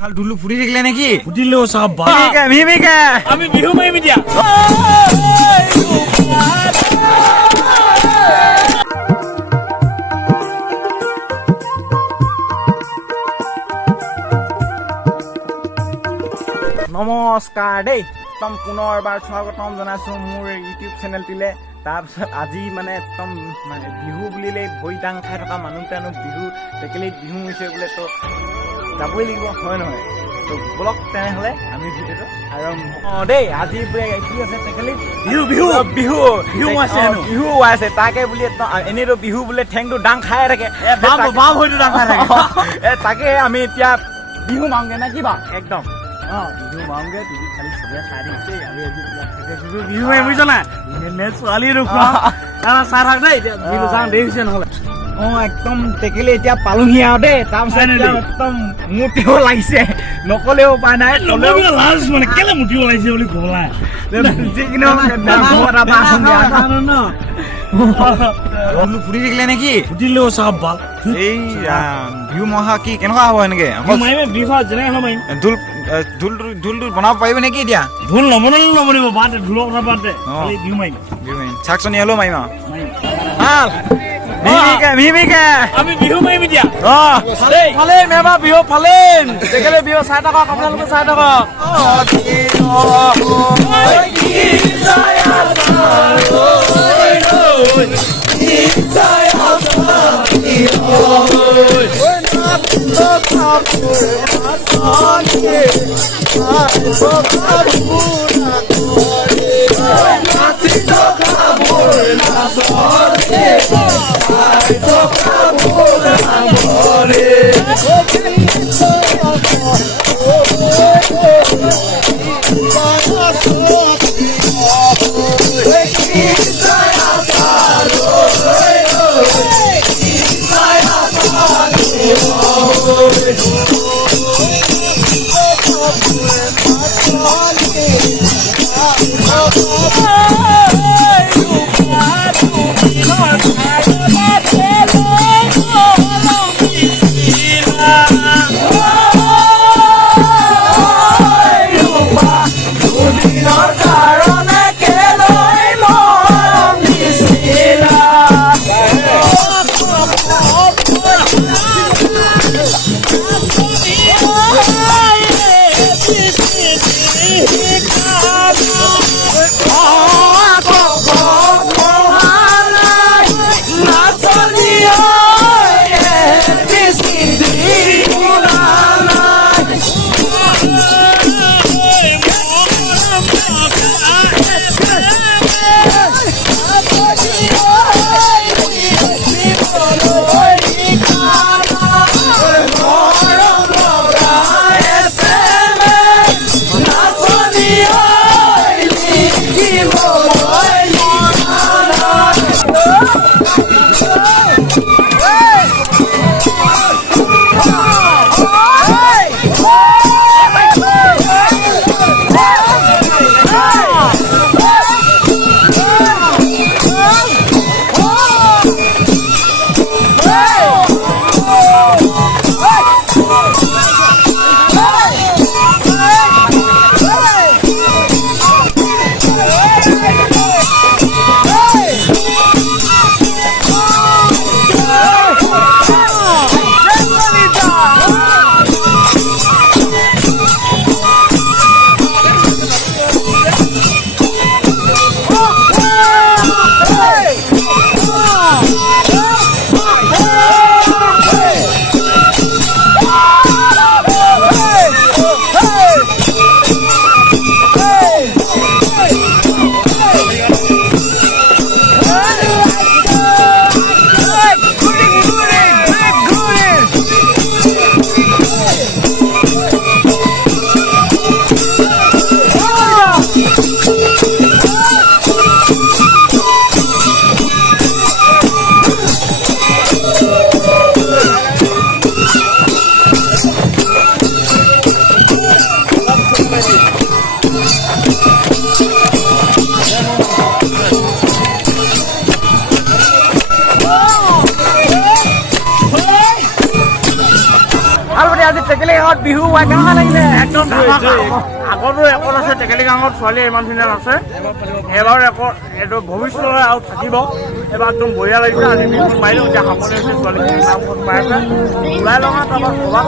ঢুলু ফুটি থাকিলে নেকি? ফুটিলো সব আমি বিহু মাৰিম এতিয়া। নমস্কাৰ দেই, একদম পুনৰবাৰ স্বাগতম জনাইছোঁ মোৰ ইউটিউব চেনেলটিলে। তাৰপিছত আজি একদম বিহু বুলিলেই ভৰি দাং খাই থকা মানুহকেইটানো বিহু টেকেলিত বিহু হৈছে বোলে, তো যাবই লাগিব, হয় নহয়? তো বলক তেনেহ'লে আমি ভিডিঅ'টো আৰম্ভ দেই। আজি বোলে কি আছে টেকেলিত বিহু আছে, তাকে বুলি এনেইতো বিহু বোলে ঠেংটো দাং খাই থাকে, তাকে আমি এতিয়া বিহু মাৰোঁগে নে কি বা? একদম বিহু মাৰোঁগে, টিভি খালি চবে চাই দিছে। আমি বিহু মাৰি বুজিছ নাই, ছোৱালী চাই থাক দেই, বিহু যাওঁ দেৰি হৈছে নহ'লে। একদম টেকেলি এতিয়া পালোহি আৰু দেই। তাৰপিছত একদম মুতিব লাগিছে, নকলেও উপায় নাই। লাজ মানে কেলে মুতিব লাগিছে বুলি ক'লা যিকোনো ফুটি থাকিলে নেকি? ফুটিলো চব ভাল। এই বিহু মহা কি কেনেকুৱা হ'ব? এনেকে বিহু যেনেকে মাৰিম। ঢোল বনাব পাৰিব নেকি এতিয়া? ঢোল নবনিব বাদে, ঢোলৰ কথা বাদে, বিহু মাৰিম। চাকচনি হ'লেও মাৰিম আৰু আমি বিহু মাৰিম এতিয়া। ফালেন এবাৰ বিহু ফালেন, টেকেলি বিহু চাই থাকক, আপোনালোকে চাই থাকক। গাঁৱত বিহু কেনেকুৱা লাগিলে? একদম আগতো ৰেকৰ্ড আছে, টেকেলি গাঁৱত ছোৱালী ইমানখিনি আছে। এবাৰ ৰেকৰ্ড এইটো ভৱিষ্যতলৈ আৰু থাকিব। এবাৰ একদম বঢ়িয়া লাগিছে। আজি বিহুত মাৰিলোঁ, এতিয়া সামৰণি হৈছে, ছোৱালীখিনি নামঘৰত মাৰিছে ওলাই লগা তাৰপৰা ক'ৰবাত